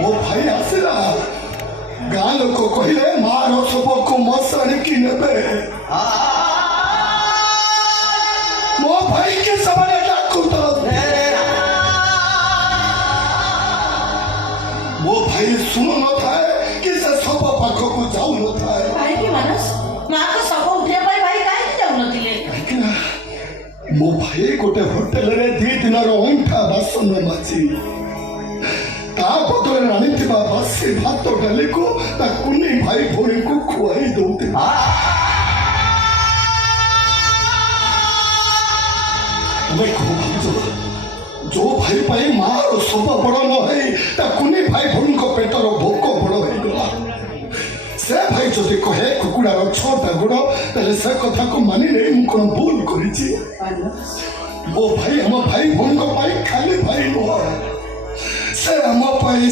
ମୋ ଭାଇ ଆସିଲା ଗାଁ ଲୋକ କହିଲେ ମାର ଶବକୁ ମଶାଣିକି ନେବେ। ମୋ ଭାଇକି ସେମାନେ ଡାକୁଛନ୍ତି। ମୋ ଭାଇ ଶୁଣୁ ନଥାଏ କି ସେ ଶବ ପାଖକୁ ଯାଉନଥାଏ। କାହିଁକି ମାନସ ମାଙ୍କ ଶବ ଉଠିବା ପାଇଁ ଭାଇ କାହିଁକି ଯାଉନଥିଲେ? କାହିଁକିନା ମୋ ଭାଇ ଗୋଟେ ହୋଟେଲରେ 2 ଦିନର ଅଇଁଠା ବାସନ ମାଜି ତା ବଦଳରେ ଆଣିଥିବା ବାସି ଭାତ ଡାଲିକୁ ତା କୁନି ଭାଇ ଭଉଣୀକୁ ଖୁଆଇ ଦଉଥିଲା। ତମେ କଣ ଭାବୁଛ? ଯୋଉ ଭାଇ ପାଇଁ ମାର ଶବ ବଡ ନ ହେଇ ତା କୁନି ଭାଇ ଭଉଣୀଙ୍କ ପେଟର ଭୋକ ବଡ ହେଇଗଲା। ସେ ଭାଇ ଯଦି କହେ କୁକୁଡ଼ାର 6ଟା ଗୋଡ଼ ତାହେଲେ ସେ କଥାକୁ ମାନି ନେଇ ମୁଁ କଣ ଭୁଲ କରିଛି? ମୋ ଭାଇ ଆମ ଭାଇ ଭଉଣୀଙ୍କ ପାଇଁ ଖାଲି ଭାଇ ନୁହଁ, ସେ ଆମ ପାଇଁ